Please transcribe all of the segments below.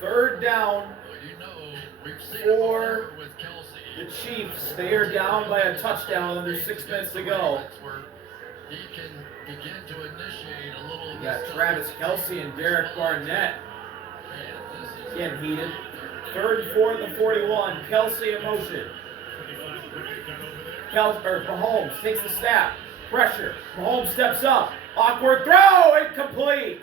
Third down for the Chiefs. They are down by a touchdown under 6 minutes to go. We got Travis Kelce and Derek Barnett getting heated. Third and 4 at the 41. Kelce in motion. Mahomes takes the snap. Pressure. Mahomes steps up. Awkward throw. Incomplete.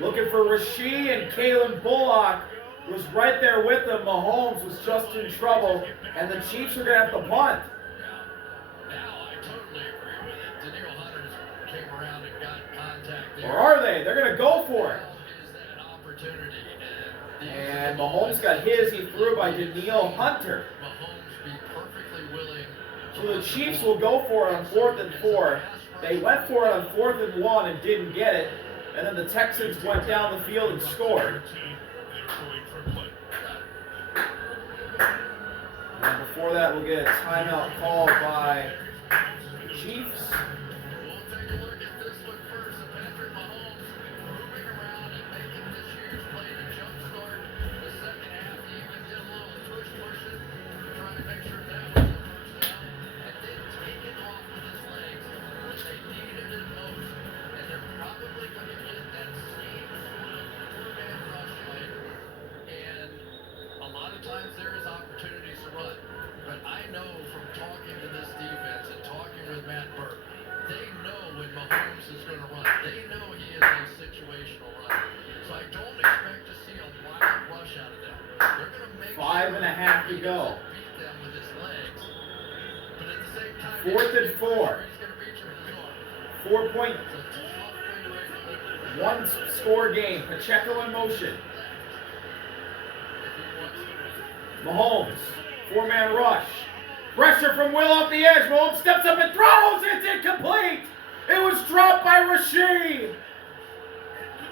Looking for Rasheed, and Kalen Bullock was right there with him. Mahomes was just in trouble, and the Chiefs are going to have to punt. Or are they? They're going to go for it. And Mahomes got his. He threw by Danielle Hunter. So the Chiefs will go for it on 4th and 4. They went for it on 4th and 1 and didn't get it. And then the Texans went down the field and scored. And before that, we'll get a timeout called by the Chiefs. To go. 4th and 4. 4-point, one score game. Pacheco in motion. Mahomes, 4-man rush. Pressure from Will off the edge. Mahomes steps up and throws. It's incomplete. It was dropped by Rasheed.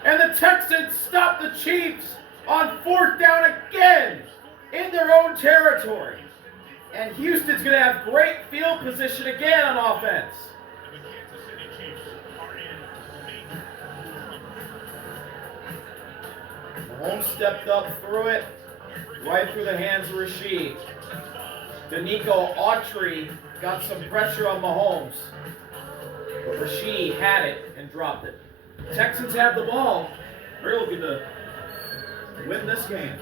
And the Texans stop the Chiefs on 4th down again in their own territory. And Houston's going to have great field position again on offense. Mahomes stepped up, threw it right through the hands of Rasheed. Danico Autry got some pressure on Mahomes, but Rasheed had it and dropped it. Texans have the ball. They're looking to win this game.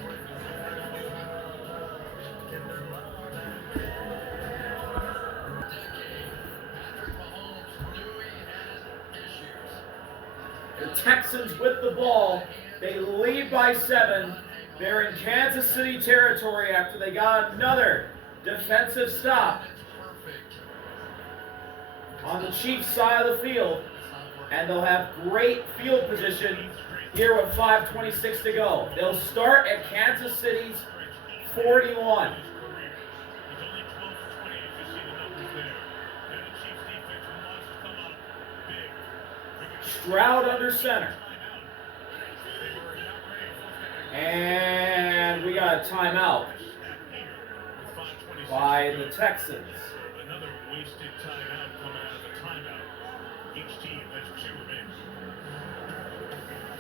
The Texans with the ball. They lead by 7. They're in Kansas City territory after they got another defensive stop on the Chiefs side of the field. And they'll have great field position here with 5:26 to go. They'll start at Kansas City's 41. Stroud under center. And we got a timeout by the Texans. Another wasted timeout coming out of the timeout. Each team has 2 remaining.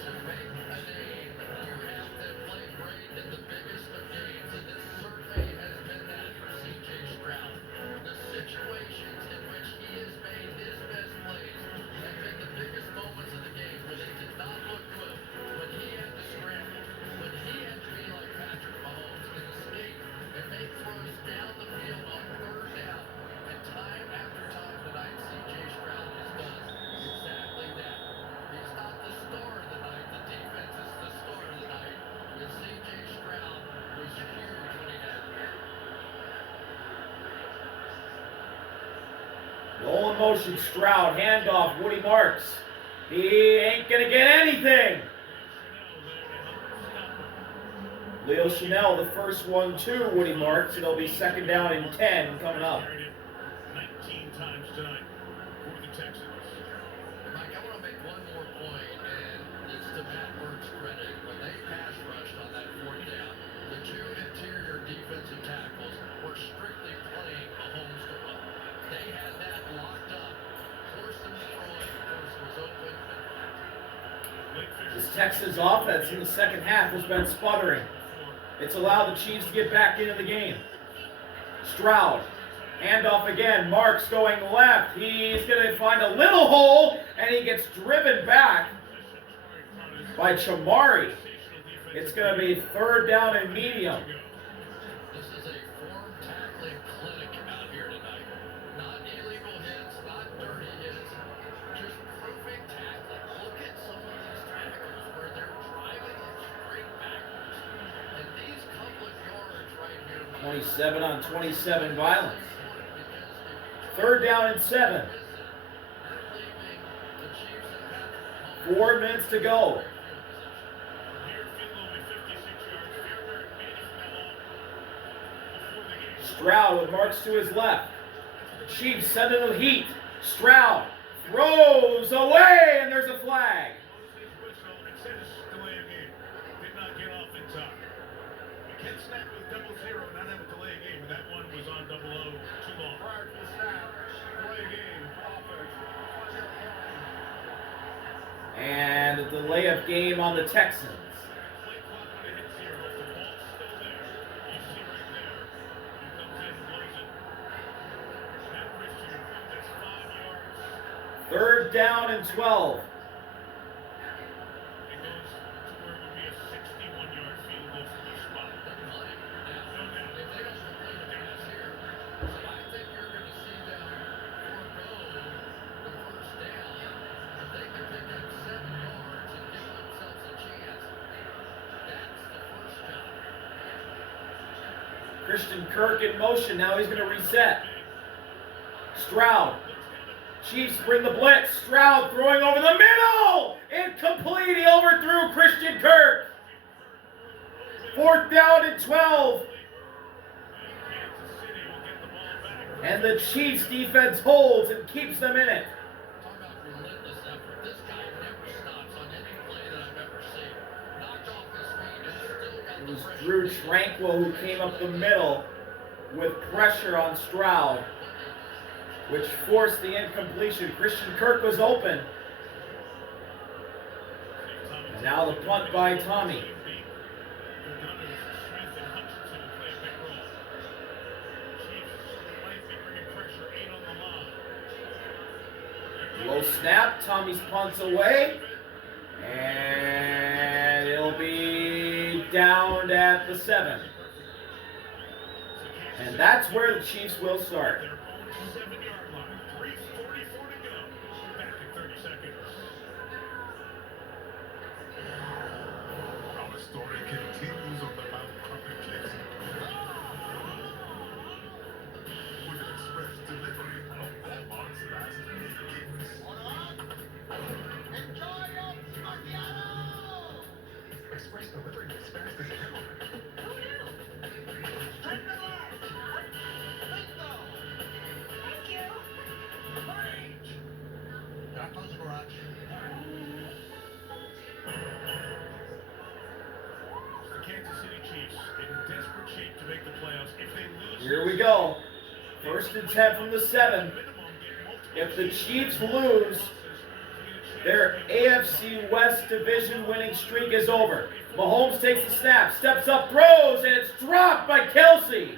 To make a name, you have to play great in the biggest of games, and this certainly has been that for C.J. Stroud. The situations in which he has made his best plays have been the biggest moments of the game where they did not look good, when he had to scramble, when he had to be like Patrick Mahomes and escape and make throws down the field on 3rd down. And time after time tonight, C.J. Stroud has done exactly that. He's not the star of the night. The defense is the star of the night. And C.J. Stroud was huge when he had it. Roll in motion, Stroud, handoff, Woody Marks. He ain't going to get anything. Leo Chanel, the first one to Woody Marks. It'll be 2nd down and 10 coming up. 19 times tonight for the Texans. Mike, I want to make one more point, and it's to Matt Burke's credit. When they pass rushed on that 4th down, the 2 interior defensive tackles were strictly playing Mahomes to run. They had that locked up. Forced him to throw it. Force was open. This Texans offense in the second half has been sputtering. It's allowed the Chiefs to get back into the game. Stroud, handoff again. Marks going left. He's going to find a little hole, and he gets driven back by Chamari. It's going to be third down and medium. This is a form tackling clinic out here tonight. Not illegal hits, not dirty hits, just perfect tackling. Look at some of these tackles where they're driving it straight backwards. And these couple of yards right here. 27 on 27 violence. Third down and 7. 4 minutes to go. Stroud with Marks to his left. Chiefs sending the heat. Stroud throws away, and there's a flag. Did not get off in time. You can snap with 0-0, not have a delay game, but that one was on 0-0 too long. Prior to the snap, delay game, offense. And the delay of game on the Texans. Play clock when it hits 0. The ball's still there. You see right there. He comes in, blows it. Now Christian, that's 5 yards. Third down and 12. It goes to where it would be a 61-yard field goal from their spot. No doubt. If they don't complete a pass here, I think you're going to see them forego the first down. If they can pick up 7 yards and give themselves a chance, that's the first down. Christian Kirk in motion. Now he's going to reset. Stroud. Chiefs bring the blitz. Stroud throwing over the middle. Incomplete. He overthrew Christian Kirk. Fourth down and 12. Kansas City will get the ball back. And the Chiefs defense holds and keeps them in it. Talk about relentless effort. This guy never stops on any play that I've ever seen. Knocked off his feet and still got It the was pressure. Drew Tranquil who came up the middle with pressure on Stroud, which forced the incompletion. Christian Kirk was open. And now the punt by Tommy. The Gunners, Smith and Hutchinson will play a big role. Chiefs might be bringing pressure 8 on the line. Low snap. Tommy's punts away. And it'll be down at the 7. And that's where the Chiefs will start. Their own 7-yard line. 3:44 to go. Back in 30 seconds. Our story continues on the Mount Crumpet Cliffs. With an express delivery of Walmart's last minute Enjoy your macchiato! express delivery as fast as you can. Who knew? Straight to the left. Bingo. Thank you. Great. Gotta close the garage. The Kansas City Chiefs in desperate shape to make the playoffs. If they lose, Here we go. First and 10 from the 7. minimum get multiple If the Chiefs lose, their AFC West division winning streak is over. Mahomes takes the snap, steps up, throws, and it's dropped by Kelce.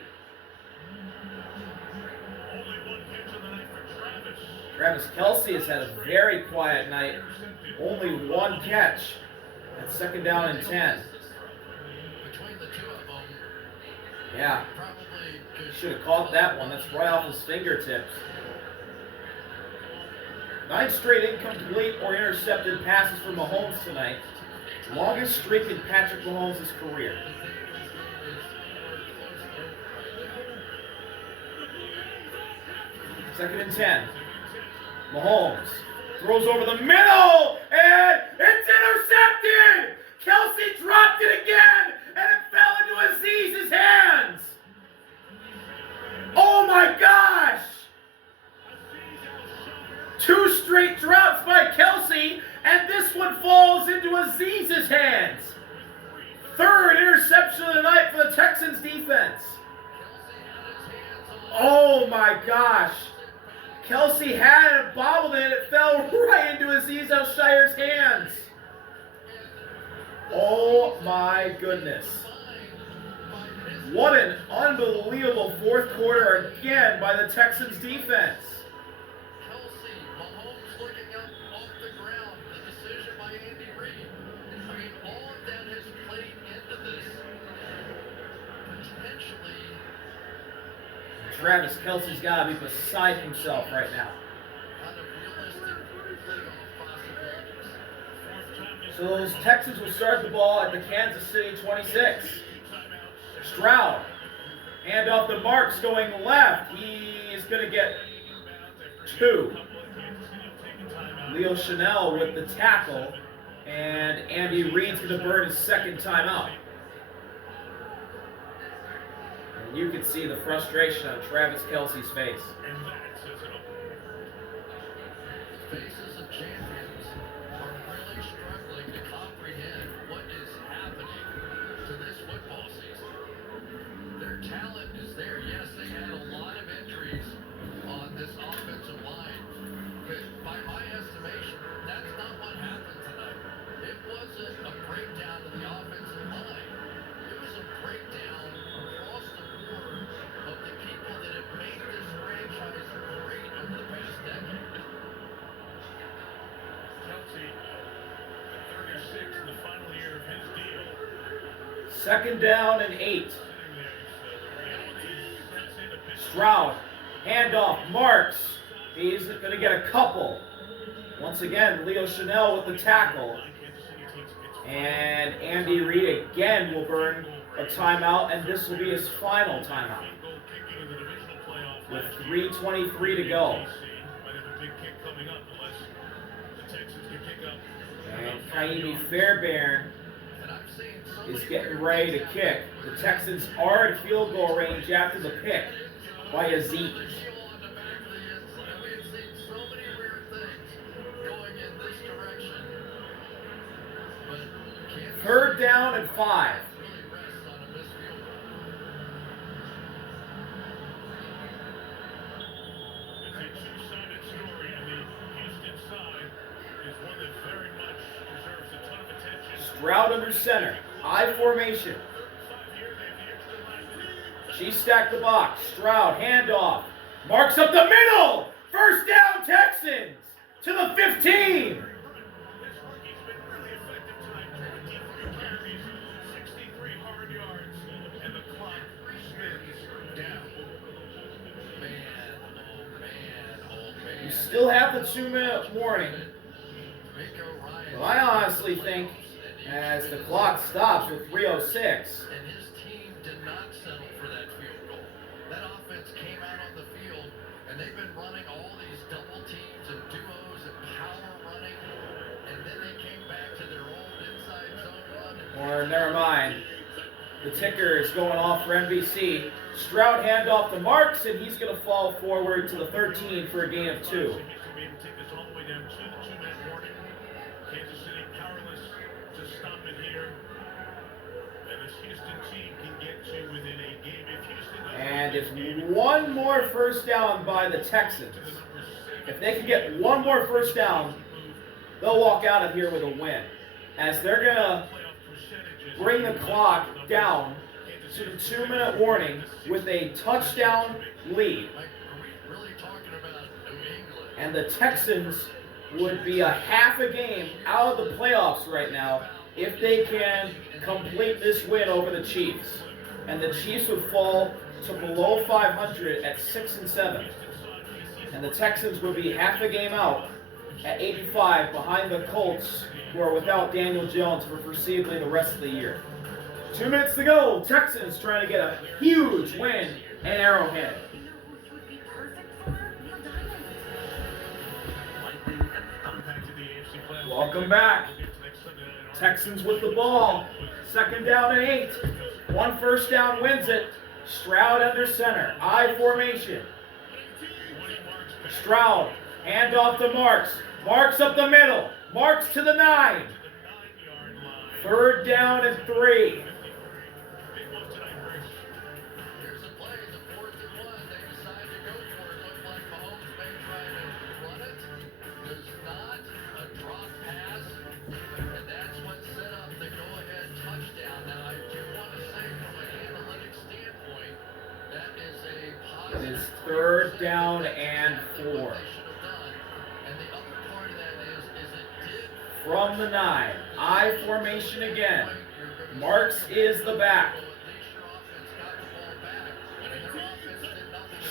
only one catch of the night for Travis. Travis Kelce has had a very quiet night. Only one catch. That's second down and 10. Between the two of them, Yeah, probably could should have caught that one. That's right off his fingertips. 9 straight incomplete or intercepted passes for Mahomes tonight. Longest streak in Patrick Mahomes' career. Second and 10. Mahomes throws over the middle, and it's intercepted! Kelce dropped it again, and it fell into Azeez's hands! Oh my gosh! 2 straight drops by Kelce, and this one falls into Azeez's hands. Third interception of the night for the Texans defense. Oh my gosh. Kelce had it bobbled and it fell right into Azeez Al-Shire's hands. my goodness. What an unbelievable fourth quarter again by the Texans defense. Kelce, Mahomes looking up off the ground. The decision by Andy Reid. I mean, all of that has played into this. Potentially. Travis Kelce's got to be beside himself right now. Kind of realistic playoff possibilities. So those Texans will start the ball at the Kansas City 26. Stroud, hand off to Marks going left. He's going to get 2. Leo Chanel with the tackle, and Andy Reid's going to burn his second timeout. And you can see the frustration on Travis Kelce's face. Faces of champions are really struggling to comprehend what is happening to this football season. Their talent is there. Yes, they had a lot of injuries on this offensive line. But by my estimation, that's not what happened tonight. It wasn't a breakdown of the offensive line. It was a breakdown across the board of the people that have made this franchise great over the past decade. Kelce, 36 in the final year of his deal. Second down and 8. Stroud, handoff, Marks. He's going to get a couple. Once again, Leo Chanel with the tackle. And Andy Reid again will burn a timeout, and this will be his final timeout. With 3:23 to go. And Kaimi Fairbairn is getting ready to kick. The Texans are in field goal range after the pick by Azeez. Third down and 5. It's a two-sided story, and the Houston side is one that very much deserves a ton of attention. Stroud under center. I formation. She stacked the box. Stroud, handoff. Marks up the middle. First down, Texans to the 15. He's been really effective tonight. 23 carries, 63 hard yards, and the clock spins down. You still have the 2-minute warning. Well, I honestly think as the clock stops with 3:06. And his team did not settle for that field goal. That offense came out on the field, and they've been running all these double teams and duos and power running, and then they came back to their old inside zone run. Or never mind. The ticker is going off for NBC. Stroud handoff to Marks, and he's going to fall forward to the 13 for a gain of 2. He's going to be able to take this all the way down to the 2-minute warning. Kansas City powerless to stop it here. And this Houston team can get to within a game. If Houston doesn't And if one more first down by the Texans, if they can get one more first down, they'll walk out of here with a win. As they're going to bring the clock down to the 2-minute warning with a touchdown lead. Like, are we really talking about New England? And the Texans would be a half a game out of the playoffs right now if they can complete this win over the Chiefs. And the Chiefs would fall to below 500 at 6-7. And the Texans would be half a game out at 85 behind the Colts, who are without Daniel Jones for foreseeably the rest of the year. 2 minutes to go. Texans trying to get a huge win at Arrowhead. You know who would be perfect for Neil Diamond? Welcome back. Texans with the ball. Second down and 8. One first down wins it. Stroud under center. I formation. Stroud. Hand off to Marks. Marks up the middle. Marks to the 9. Third down and 3. Here's a play, the 4th and 1. They decide to go for it. Looked like Mahomes may try to run it. There's not a drop pass, and that's what set up the go-ahead touchdown. third down and 4. And the other part of that is it did From the 9. I formation again. Marks is the back.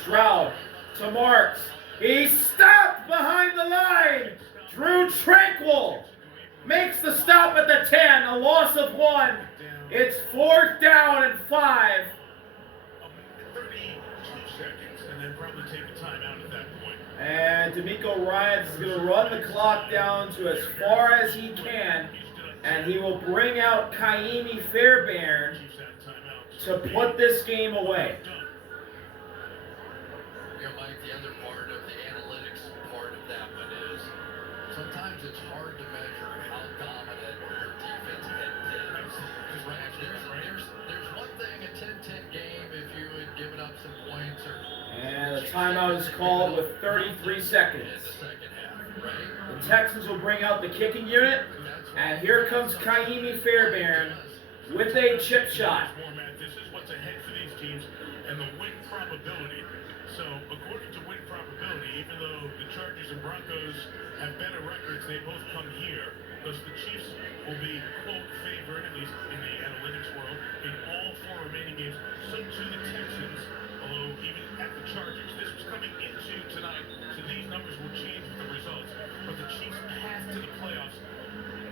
Stroud to Marks. He's stopped behind the line. Drew Tranquil makes the stop at the 10. A loss of 1. It's 4th down and 5. 32 seconds, and then probably take a timeout at that point. And D'Amico Ryans is going to run the clock down to as far as he can. And he will bring out Kaimi Fairbairn Chiefs out of timeouts. to put this game away. You know, Mike, the other part of the analytics part of that one is sometimes it's hard to measure how dominant your defense had been. Because there's one thing, a 10-10 game, if you had given up some points or... And the timeout is called with 33 seconds. In the second half, right? The Texans will bring out the kicking unit. And here comes Kaimi Fairbairn with a chip shot. This is what's ahead for these teams and the win probability. So, according to win probability, even though the Chargers and Broncos have better records, they both come here. Thus, the Chiefs will be, quote, favored, at least in the analytics world, in all 4 remaining games. So, to the Texans, although even at the Chargers, this was coming into tonight, so these numbers will change with the results. But the Chiefs' path to the playoffs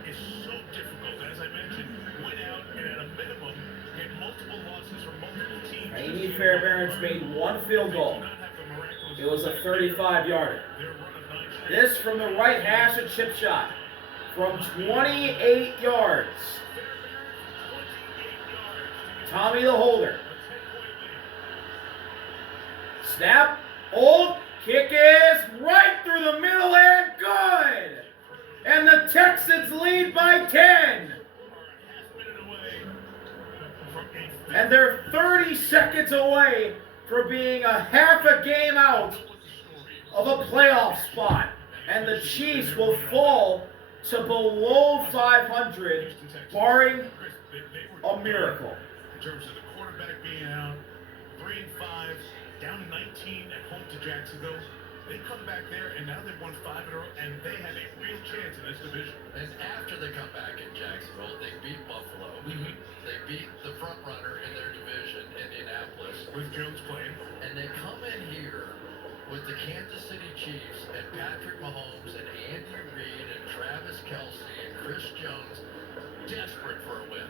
is so difficult. As I mentioned, win out and at a minimum get multiple losses from multiple teams. Kaimi Fairbairn's made 1 field goal. It was a 35-yarder. This from the right hash, a chip shot from 28 yards. Tommy the holder. Snap, hold, kick is right through the middle and good. And the Texans lead by 10. And they're 30 seconds away from being a half a game out of a playoff spot. And the Chiefs will fall to below 500, barring a miracle. In terms of the quarterback being out, 3-5, down 19 at home to Jacksonville. They come back there, and now they've won 5 in a row, and they have a real chance in this division. And after they come back in Jacksonville, they beat Buffalo. They beat the front runner in their division, Indianapolis. With Jones playing. And they come in here with the Kansas City Chiefs and Patrick Mahomes and Andy Reid and Travis Kelce and Chris Jones desperate for a win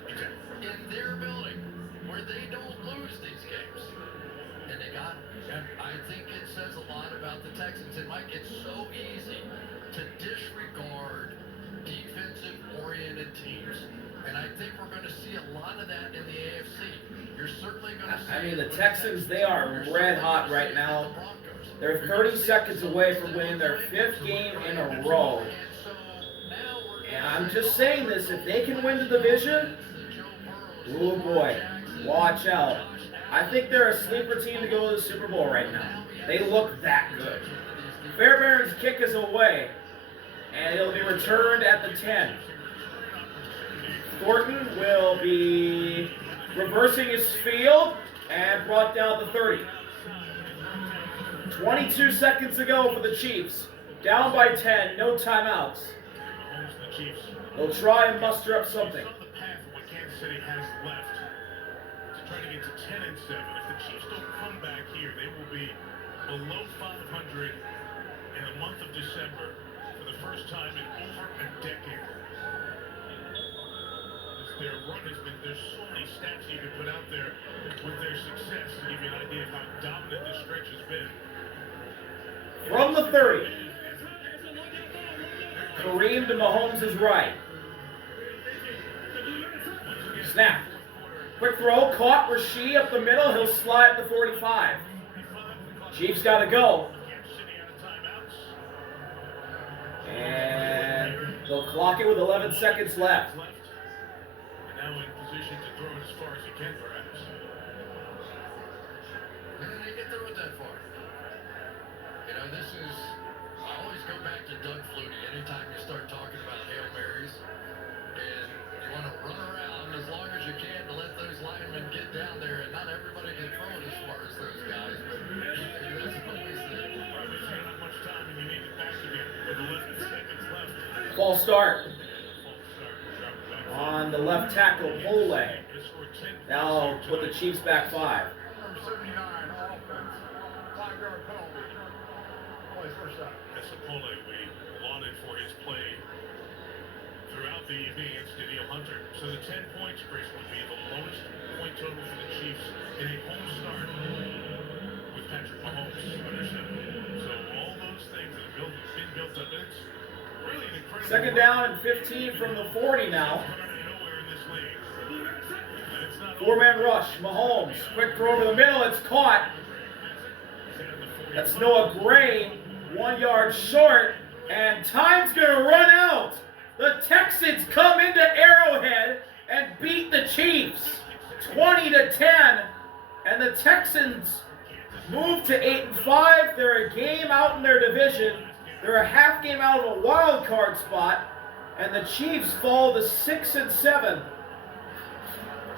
in their building where they don't lose these games. And they got it. I think it says a lot about the Texans. And Mike, it's so easy to disregard defensive-oriented teams. And I think we're going to see a lot of that in the AFC. You're certainly going to see... I mean, the Texans, they are red hot right now. They're 30 seconds away from winning their 5th game in a row. And I'm just saying this, if they can win the division, oh boy, watch out. I think they're a sleeper team to go to the Super Bowl right now. They look that good. Fairbairn's kick is away, and it'll be returned at the 10. Thornton will be reversing his field and brought down to 30. 22 seconds to go for the Chiefs. Down by 10, no timeouts. They'll try and muster up something. On the path of what Kansas City has left to try to get to 10-7. If the Chiefs don't come back here, they will be below 500 in the month of December for the first time in over a decade. Their run has been, there's so many stats you can put out there with their success to give you an idea of how dominant this stretch has been. From the 30. Kareem to Mahomes' right. Snap. Quick throw, caught Rasheed up the middle. He'll slide at the 45. Chiefs got to go. And they'll clock it with 11 seconds left. Now in position to throw it as far as he can, perhaps. And then they get through it that far. You know, this is, I always go back to Doug Flutie anytime you start talking about Hail Marys. And you want to run around as long as you can to let those linemen get down there. And not everybody can throw it as far as those guys. But False start on the left tackle, Pole. Now put the Chiefs back 5. Number 79, offense. 5-yard penalty. Plays first down. Esapole, we lauded for his play throughout the evening against Daniel Hunter. So the 10 points, Chris, would be the lowest point total for the Chiefs in a home start with Patrick Mahomes under center. So all those things that have been built up, and it's really an incredible. Second down and 15 from the 40 now. Nowhere in this league. And it's not 4-man rush, Mahomes. Quick throw over the middle, it's caught. That's Noah Gray, 1 yard short, and time's gonna run out. The Texans come into Arrowhead and beat the Chiefs 20-10, and the Texans move to 8-5. They're a game out in their division. They're a half game out of a wild card spot, and the Chiefs fall to 6-7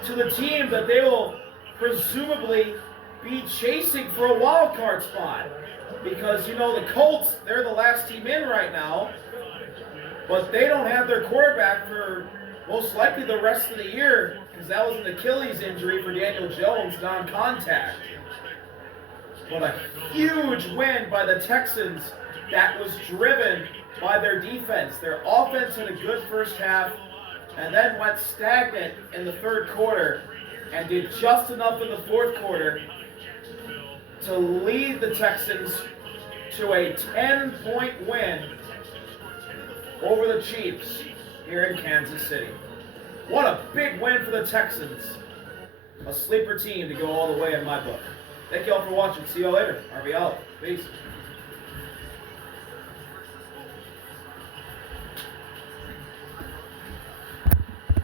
to the team that they will presumably be chasing for a wild card spot. Because, you know, the Colts, they're the last team in right now, but they don't have their quarterback for most likely the rest of the year, because that was an Achilles injury for Daniel Jones, non-contact. But a huge win by the Texans that was driven by their defense. Their offense had a good first half and then went stagnant in the third quarter and did just enough in the fourth quarter to lead the Texans to a 10-point win over the Chiefs here in Kansas City. What a big win for the Texans. A sleeper team to go all the way in my book. Thank you all for watching. See you all later. RB out. Peace.